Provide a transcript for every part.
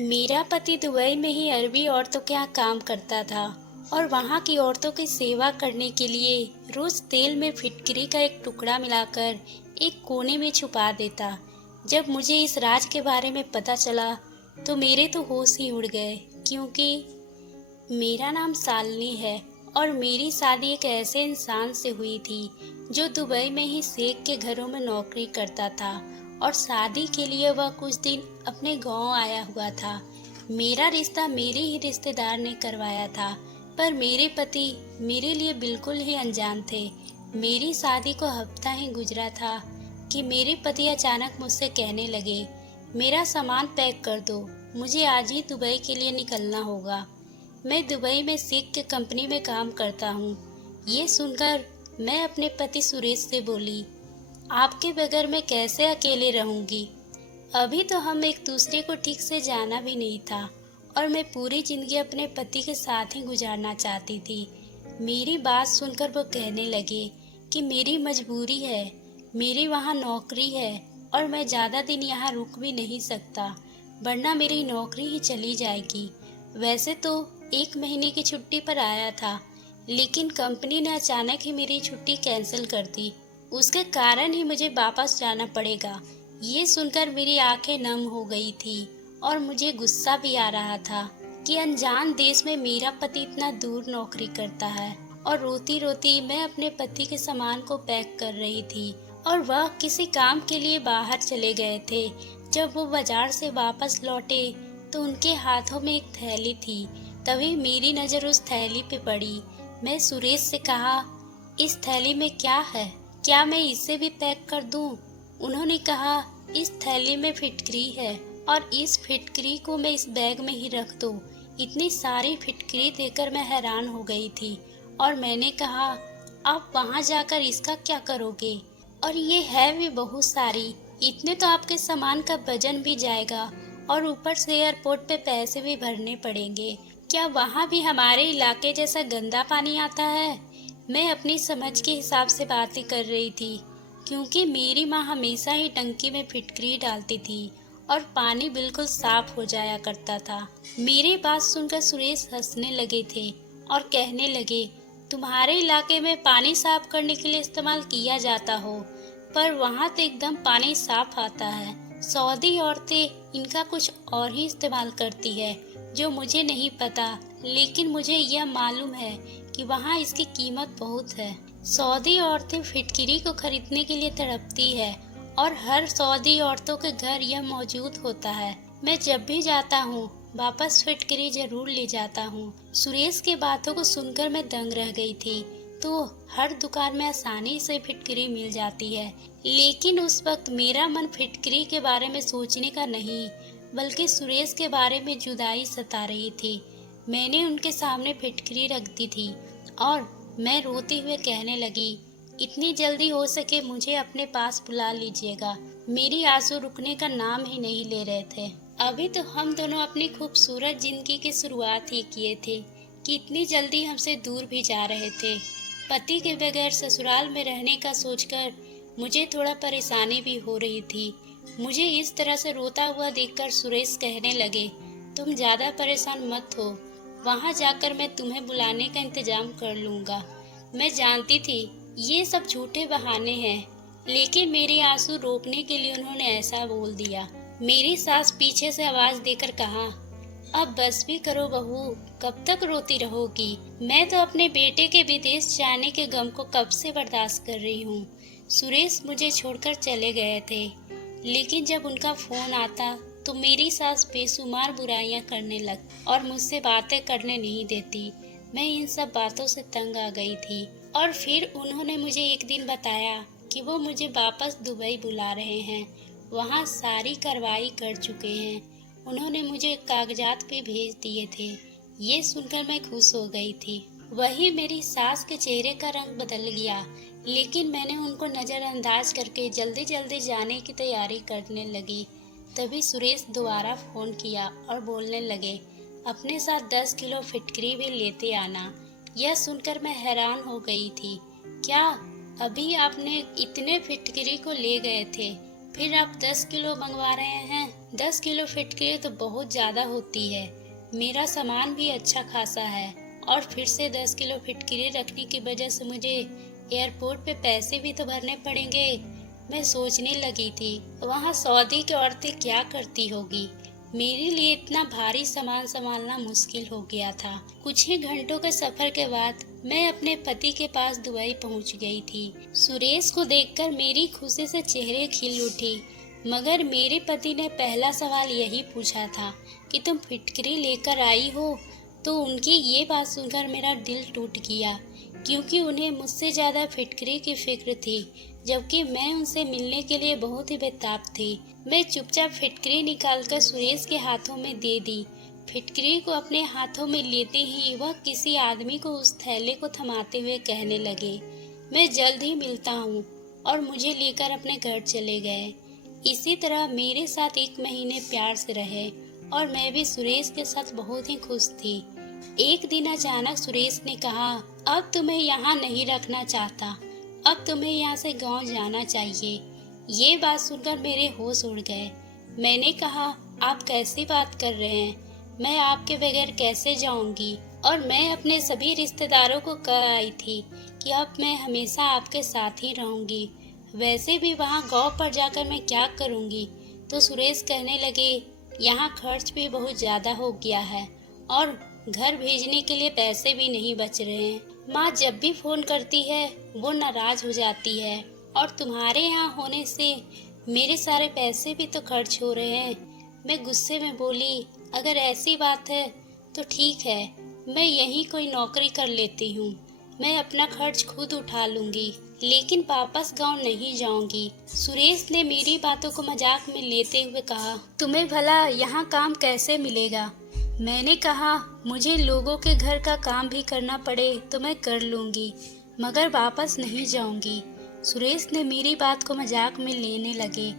मेरा पति दुबई में ही अरबी औरतों के यहाँ काम करता था और वहाँ की औरतों की सेवा करने के लिए रोज तेल में फिटकरी का एक टुकड़ा मिलाकर एक कोने में छुपा देता। जब मुझे इस राज के बारे में पता चला तो मेरे तो होश ही उड़ गए, क्योंकि मेरा नाम शालिनी है और मेरी शादी एक ऐसे इंसान से हुई थी जो दुबई में ही शेख के घरों में नौकरी करता था और शादी के लिए वह कुछ दिन अपने गांव आया हुआ था। मेरा रिश्ता मेरे ही रिश्तेदार ने करवाया था, पर मेरे पति मेरे लिए बिल्कुल ही अनजान थे। मेरी शादी को हफ्ता ही गुजरा था कि मेरे पति अचानक मुझसे कहने लगे, मेरा सामान पैक कर दो, मुझे आज ही दुबई के लिए निकलना होगा। मैं दुबई में शेख के कंपनी में काम करता हूँ। ये सुनकर मैं अपने पति सुरेश से बोली, आपके बगैर मैं कैसे अकेले रहूँगी। अभी तो हम एक दूसरे को ठीक से जाना भी नहीं था और मैं पूरी जिंदगी अपने पति के साथ ही गुजारना चाहती थी। मेरी बात सुनकर वो कहने लगे कि मेरी मजबूरी है, मेरी वहाँ नौकरी है और मैं ज़्यादा दिन यहाँ रुक भी नहीं सकता, वरना मेरी नौकरी ही चली जाएगी। वैसे तो 1 महीने की छुट्टी पर आया था, लेकिन कंपनी ने अचानक ही मेरी छुट्टी कैंसिल कर दी। उसके कारण ही मुझे वापस जाना पड़ेगा। ये सुनकर मेरी आंखें नम हो गई थी और मुझे गुस्सा भी आ रहा था कि अनजान देश में मेरा पति इतना दूर नौकरी करता है और रोती रोती मैं अपने पति के सामान को पैक कर रही थी और वह किसी काम के लिए बाहर चले गए थे। जब वो बाजार से वापस लौटे तो उनके हाथों में एक थैली थी। तभी मेरी नज़र उस थैली पे पड़ी। मैं सुरेश से कहा, इस थैली में क्या है, क्या मैं इसे भी पैक कर दूं? उन्होंने कहा, इस थैली में फिटकरी है और इस फिटकरी को मैं इस बैग में ही रख दूं। इतनी सारी फिटकरी देखकर मैं हैरान हो गई थी और मैंने कहा, आप वहां जाकर इसका क्या करोगे? और ये है भी बहुत सारी, इतने तो आपके सामान का वजन भी जाएगा और ऊपर से एयरपोर्ट पे पैसे भी भरने पड़ेंगे। क्या वहाँ भी हमारे इलाके जैसा गंदा पानी आता है? मैं अपनी समझ के हिसाब से बातें कर रही थी, क्योंकि मेरी माँ हमेशा ही टंकी में फिटकरी डालती थी और पानी बिल्कुल साफ हो जाया करता था। मेरी बात सुनकर सुरेश हंसने लगे थे और कहने लगे, तुम्हारे इलाके में पानी साफ करने के लिए इस्तेमाल किया जाता हो, पर वहाँ तो एकदम पानी साफ आता है। सऊदी औरतें इनका कुछ और ही इस्तेमाल करती है जो मुझे नहीं पता, लेकिन मुझे यह मालूम है कि वहाँ इसकी कीमत बहुत है। सऊदी औरतें फिटकरी को खरीदने के लिए तड़पती है और हर सऊदी औरतों के घर यह मौजूद होता है। मैं जब भी जाता हूँ वापस फिटकरी जरूर ले जाता हूँ। सुरेश की बातों को सुनकर मैं दंग रह गई थी। तो हर दुकान में आसानी से फिटकरी मिल जाती है, लेकिन उस वक्त मेरा मन फिटकरी के बारे में सोचने का नहीं, बल्कि सुरेश के बारे में जुदाई सता रही थी। मैंने उनके सामने फिटकरी रख दी थी और मैं रोते हुए कहने लगी, इतनी जल्दी हो सके मुझे अपने पास बुला लीजिएगा। मेरी आंसू रुकने का नाम ही नहीं ले रहे थे। अभी तो हम दोनों अपनी खूबसूरत जिंदगी की शुरुआत ही किए थे कि इतनी जल्दी हमसे दूर भी जा रहे थे। पति के बगैर ससुराल में रहने का सोचकर मुझे थोड़ा परेशानी भी हो रही थी। मुझे इस तरह से रोता हुआ देखकर सुरेश कहने लगे, तुम ज़्यादा परेशान मत हो, वहाँ जाकर मैं तुम्हें बुलाने का इंतजाम कर लूँगा। मैं जानती थी ये सब झूठे बहाने हैं, लेकिन मेरे आंसू रोकने के लिए उन्होंने ऐसा बोल दिया। मेरी सास पीछे से आवाज़ देकर कहा, अब बस भी करो बहू, कब तक रोती रहोगी? मैं तो अपने बेटे के विदेश जाने के गम को कब से बर्दाश्त कर रही हूँ। सुरेश मुझे छोड़कर चले गए थे, लेकिन जब उनका फोन आता तो मेरी सास बेशुमार बुराइयां करने लग और मुझसे बातें करने नहीं देती। मैं इन सब बातों से तंग आ गई थी और फिर उन्होंने मुझे एक दिन बताया कि वो मुझे वापस दुबई बुला रहे हैं। वहाँ सारी कार्रवाई कर चुके हैं। उन्होंने मुझे कागजात भी भेज दिए थे। ये सुनकर मैं खुश हो गई थी। वही मेरी सास के चेहरे का रंग बदल गया, लेकिन मैंने उनको नज़रअंदाज करके जल्दी जल्दी जाने की तैयारी करने लगी। तभी सुरेश दोबारा फ़ोन किया और बोलने लगे, अपने साथ 10 किलो फिटकरी भी लेते आना। यह सुनकर मैं हैरान हो गई थी। क्या अभी आपने इतने फिटकरी को ले गए थे, फिर आप 10 किलो मंगवा रहे हैं? 10 किलो फिटकरी तो बहुत ज़्यादा होती है। मेरा सामान भी अच्छा खासा है और फिर से 10 किलो फिटकरी रखने की वजह से मुझे एयरपोर्ट पे पैसे भी तो भरने पड़ेंगे। मैं सोचने लगी थी वहाँ सऊदी की औरतें क्या करती होगी। मेरे लिए इतना भारी सामान संभालना मुश्किल हो गया था। कुछ ही घंटों के सफर के बाद मैं अपने पति के पास दुबई पहुंच गई थी। सुरेश को देखकर मेरी खुशी से चेहरे खिल उठी, मगर मेरे पति ने पहला सवाल यही पूछा था कि तुम फिटकरी लेकर आई हो। तो उनकी ये बात सुनकर मेरा दिल टूट गया, क्योंकि उन्हें मुझसे ज़्यादा फिटकरी की फिक्र थी, जबकि मैं उनसे मिलने के लिए बहुत ही बेताब थी। मैं चुपचाप फिटकरी निकालकर सुरेश के हाथों में दे दी। फिटकरी को अपने हाथों में लेते ही वह किसी आदमी को उस थैले को थमाते हुए कहने लगे, मैं जल्द ही मिलता हूँ, और मुझे लेकर अपने घर चले गए। इसी तरह मेरे साथ 1 महीने प्यार से रहे और मैं भी सुरेश के साथ बहुत ही खुश थी। एक दिन अचानक सुरेश ने कहा, अब तुम्हें यहाँ नहीं रखना चाहता, अब तुम्हें यहाँ से गांव जाना चाहिए। ये बात सुनकर मेरे होश उड़ गए। मैंने कहा, आप कैसी बात कर रहे हैं? मैं आपके बगैर कैसे जाऊंगी? और मैं अपने सभी रिश्तेदारों को कह आई थी कि अब मैं हमेशा आपके साथ ही रहूंगी। वैसे भी वहाँ गांव पर जाकर मैं क्या करूंगी? तो सुरेश कहने लगे, यहाँ खर्च भी बहुत ज़्यादा हो गया है और घर भेजने के लिए पैसे भी नहीं बच रहे हैं। माँ जब भी फोन करती है वो नाराज हो जाती है, और तुम्हारे यहाँ होने से मेरे सारे पैसे भी तो खर्च हो रहे हैं। मैं गुस्से में बोली, अगर ऐसी बात है तो ठीक है, मैं यहीं कोई नौकरी कर लेती हूँ। मैं अपना खर्च खुद उठा लूंगी, लेकिन वापस गांव नहीं जाऊंगी। सुरेश ने मेरी बातों को मजाक में लेते हुए कहा, तुम्हें भला यहाँ काम कैसे मिलेगा? मैंने कहा, मुझे लोगों के घर का काम भी करना पड़े तो मैं कर लूंगी, मगर वापस नहीं जाऊंगी। सुरेश ने मेरी बात को मजाक में लेने लगे,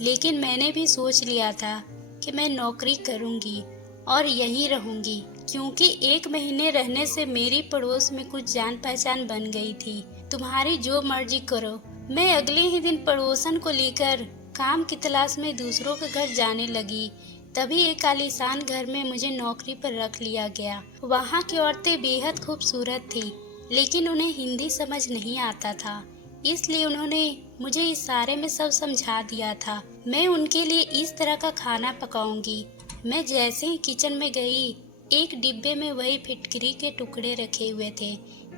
लेकिन मैंने भी सोच लिया था कि मैं नौकरी करूंगी और यहीं रहूंगी, क्योंकि 1 महीने रहने से मेरी पड़ोस में कुछ जान पहचान बन गई थी। तुम्हारी जो मर्जी करो। मैं अगले ही दिन पड़ोसन को लेकर काम की तलाश में दूसरों के घर जाने लगी। तभी एक आलीशान घर में मुझे नौकरी पर रख लिया गया। वहाँ की औरतें बेहद खूबसूरत थी, लेकिन उन्हें हिंदी समझ नहीं आता था, इसलिए उन्होंने मुझे इशारे में सब समझा दिया था। मैं उनके लिए इस तरह का खाना पकाऊंगी। मैं जैसे ही किचन में गई, एक डिब्बे में वही फिटकरी के टुकड़े रखे हुए थे।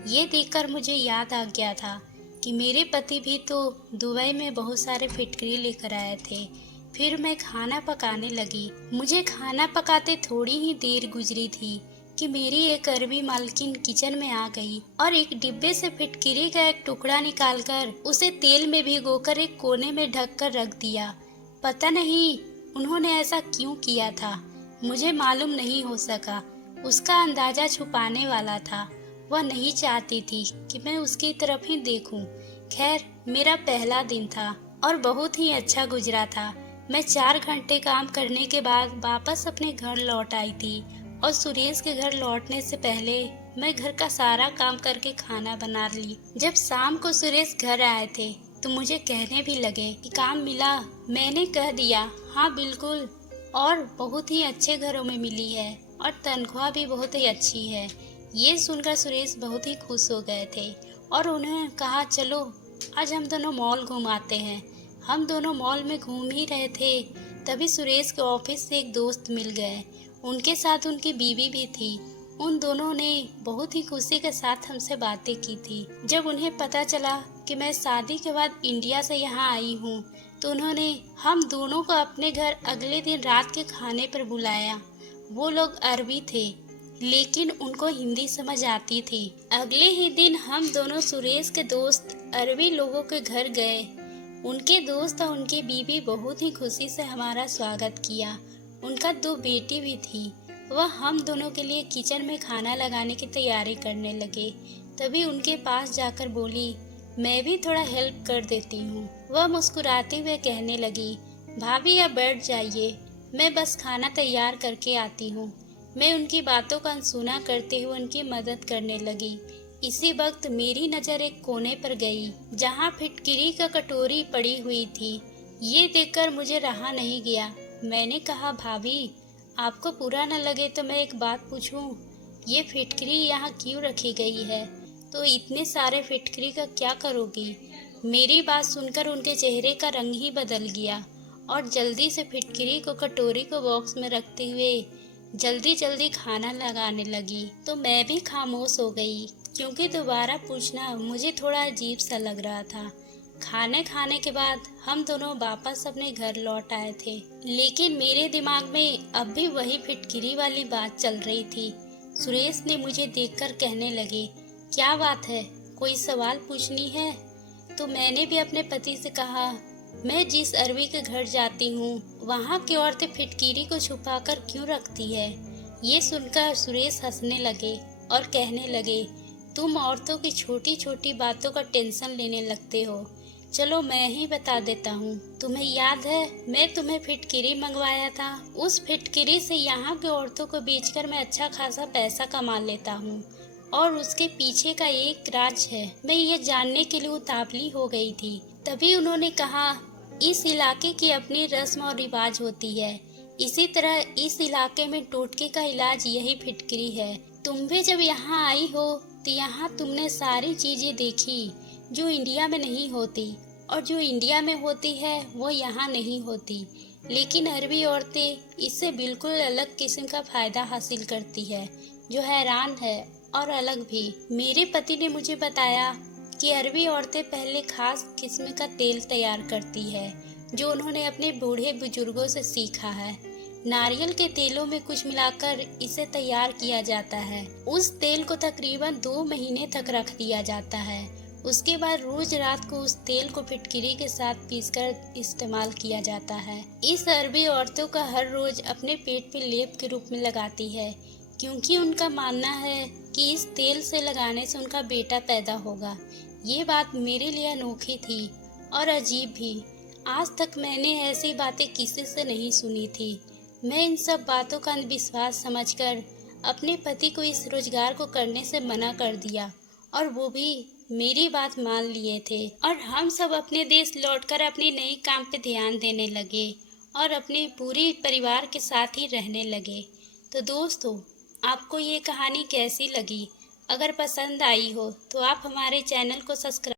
ये देखकर मुझे याद आ गया था कि मेरे पति भी तो दुबई में बहुत सारे फिटकरी लेकर आए थे। फिर मैं खाना पकाने लगी। मुझे खाना पकाते थोड़ी ही देर गुजरी थी कि मेरी एक अरबी मालकिन किचन में आ गई और एक डिब्बे से फिटकरी का एक टुकड़ा निकालकर उसे तेल में भिगोकर एक कोने में ढक कर रख दिया। पता नहीं उन्होंने ऐसा क्यों किया था, मुझे मालूम नहीं हो सका। उसका अंदाजा छुपाने वाला था। वह नहीं चाहती थी कि मैं उसकी तरफ ही देखूं। खैर, मेरा पहला दिन था और बहुत ही अच्छा गुजरा था। मैं 4 घंटे काम करने के बाद वापस अपने घर लौट आई थी, और सुरेश के घर लौटने से पहले मैं घर का सारा काम करके खाना बना ली। जब शाम को सुरेश घर आए थे तो मुझे कहने भी लगे कि काम मिला। मैंने कह दिया, हाँ बिल्कुल, और बहुत ही अच्छे घरों में मिली है और तनख्वाह भी बहुत ही अच्छी है। ये सुनकर सुरेश बहुत ही खुश हो गए थे और उन्होंने कहा, चलो आज हम दोनों मॉल घुमाते हैं। हम दोनों मॉल में घूम ही रहे थे, तभी सुरेश के ऑफिस से एक दोस्त मिल गए। उनके साथ उनकी बीवी भी थी। उन दोनों ने बहुत ही खुशी के साथ हमसे बातें की थी। जब उन्हें पता चला कि मैं शादी के बाद इंडिया से यहाँ आई हूँ, तो उन्होंने हम दोनों को अपने घर अगले दिन रात के खाने पर बुलाया। वो लोग अरबी थे, लेकिन उनको हिंदी समझ आती थी। अगले ही दिन हम दोनों सुरेश के दोस्त अरबी लोगों के घर गए। उनके दोस्त और उनकी बीवी बहुत ही खुशी से हमारा स्वागत किया। उनका 2 बेटी भी थी। वह हम दोनों के लिए किचन में खाना लगाने की तैयारी करने लगे। तभी उनके पास जाकर बोली, मैं भी थोड़ा हेल्प कर देती हूँ। वह मुस्कुराते हुए कहने लगी, भाभी आप बैठ जाइए, मैं बस खाना तैयार करके आती हूँ। मैं उनकी बातों का अनसुना करते हुए उनकी मदद करने लगी। इसी वक्त मेरी नज़र एक कोने पर गई, जहाँ फिटकरी का कटोरी पड़ी हुई थी। ये देखकर मुझे रहा नहीं गया। मैंने कहा, भाभी आपको बुरा न लगे तो मैं एक बात पूछूं, ये फिटकरी यहाँ क्यों रखी गई है? तो इतने सारे फिटकरी का क्या करोगी? मेरी बात सुनकर उनके चेहरे का रंग ही बदल गया और जल्दी से फिटकरी को कटोरी को बॉक्स में रखते हुए जल्दी जल्दी खाना लगाने लगी। तो मैं भी खामोश हो गई, क्योंकि दोबारा पूछना मुझे थोड़ा अजीब सा लग रहा था। खाने खाने के बाद हम दोनों वापस अपने घर लौट आए थे, लेकिन मेरे दिमाग में अब भी वही फिटकिरी वाली बात चल रही थी। सुरेश ने मुझे देखकर कहने लगे, क्या बात है, कोई सवाल पूछनी है? तो मैंने भी अपने पति से कहा, मैं जिस अरबी के घर जाती हूँ वहाँ की औरतें फिटकिरी को छुपाकर क्यों रखती है? ये सुनकर सुरेश हंसने लगे और कहने लगे, तुम औरतों की छोटी छोटी बातों का टेंशन लेने लगते हो। चलो मैं ही बता देता हूँ। तुम्हें याद है मैं तुम्हें फिटकिरी मंगवाया था? उस फिटकिरी से यहाँ की औरतों को बेचकर मैं अच्छा खासा पैसा कमा लेता हूँ और उसके पीछे का एक राज है। मैं ये जानने के लिए उतावली हो गई थी। तभी उन्होंने कहा, इस इलाके की अपनी रस्म और रिवाज होती है, इसी तरह इस इलाके में टोटके का इलाज यही फिटकिरी है। तुम भी जब यहाँ आई हो तो यहाँ तुमने सारी चीजें देखी जो इंडिया में नहीं होती, और जो इंडिया में होती है वो यहाँ नहीं होती। लेकिन अरबी औरतें इससे बिल्कुल अलग किस्म का फायदा हासिल करती है, जो हैरान है और अलग भी। मेरे पति ने मुझे बताया कि अरबी औरतें पहले खास किस्म का तेल तैयार करती है, जो उन्होंने अपने बूढ़े बुजुर्गों से सीखा है। नारियल के तेलों में कुछ मिलाकर इसे तैयार किया जाता है। उस तेल को तकरीबन 2 महीने तक रख दिया जाता है। उसके बाद रोज रात को उस तेल को फिटकिरी के साथ पीसकर इस्तेमाल किया जाता है। इस अरबी औरतों का हर रोज अपने पेट पे लेप के रूप में लगाती है, क्योंकि उनका मानना है कि इस तेल से लगाने से उनका बेटा पैदा होगा। ये बात मेरे लिए अनोखी थी और अजीब भी। आज तक मैंने ऐसी बातें किसी से नहीं सुनी थी। मैं इन सब बातों का अंधविश्वास समझकर अपने पति को इस रोजगार को करने से मना कर दिया, और वो भी मेरी बात मान लिए थे। और हम सब अपने देश लौटकर अपने नए काम पे ध्यान देने लगे और अपने पूरे परिवार के साथ ही रहने लगे। तो दोस्तों, आपको ये कहानी कैसी लगी? अगर पसंद आई हो तो आप हमारे चैनल को सब्सक्राइब